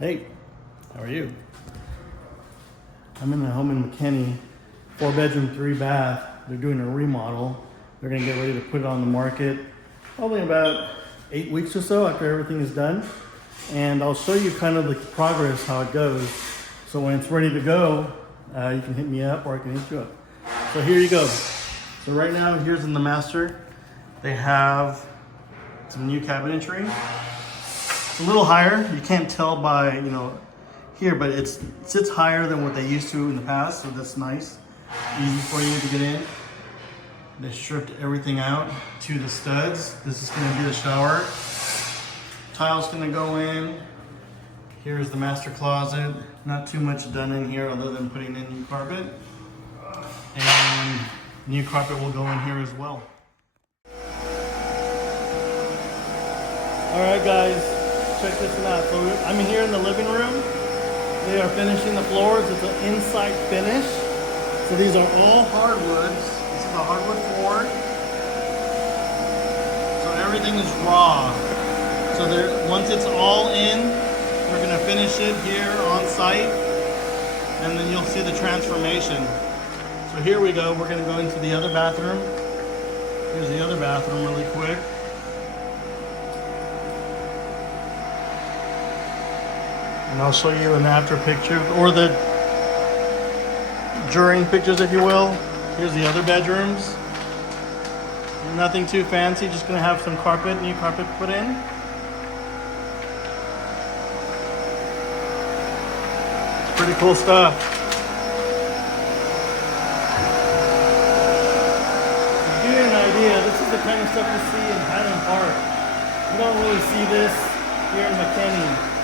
Hey, how are you? I'm in a home in McKinney, 4-bedroom, 3-bath. They're doing a remodel. They're gonna get ready to put it on the market probably in about 8 weeks or so after everything is done. And I'll show you kind of the progress, how it goes. So when it's ready to go, you can hit me up or I can hit you up. So here you go. So right now, here's in the master. They have some new cabinetry. It's a little higher. You can't tell by, here, but it sits higher than what they used to in the past, so that's nice. Easy for you to get in. They stripped everything out to the studs. This is gonna be the shower. Tile's gonna go in. Here's the master closet. Not too much done in here other than putting in new carpet. And new carpet will go in here as well. All right, guys, check this out. So I'm here in the living room. They are finishing the floors. It's an inside finish. So these are all hardwoods. This is a hardwood floor. So everything is raw. So once it's all in, we're gonna finish it here on site, and then you'll see the transformation. So here we go. We're gonna go into the other bathroom. Here's the other bathroom really quick. And I'll show you an after picture, or the during pictures, if you will. Here's the other bedrooms. Nothing too fancy, just gonna have some carpet, new carpet put in. It's pretty cool stuff. To give you an idea, this is the kind of stuff you see in Highland Park. You don't really see this here in McKinney.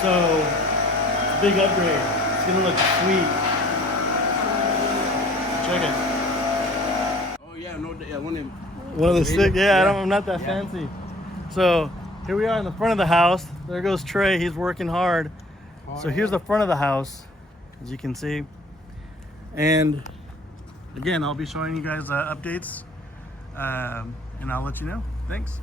So, it's a big upgrade. It's gonna look sweet. Check it. Oh yeah, no, yeah, One of the stick, yeah. I'm not that fancy. So, here we are in the front of the house. There goes Trey, he's working hard. So here's the front of the house, as you can see. And again, I'll be showing you guys updates, and I'll let you know. Thanks.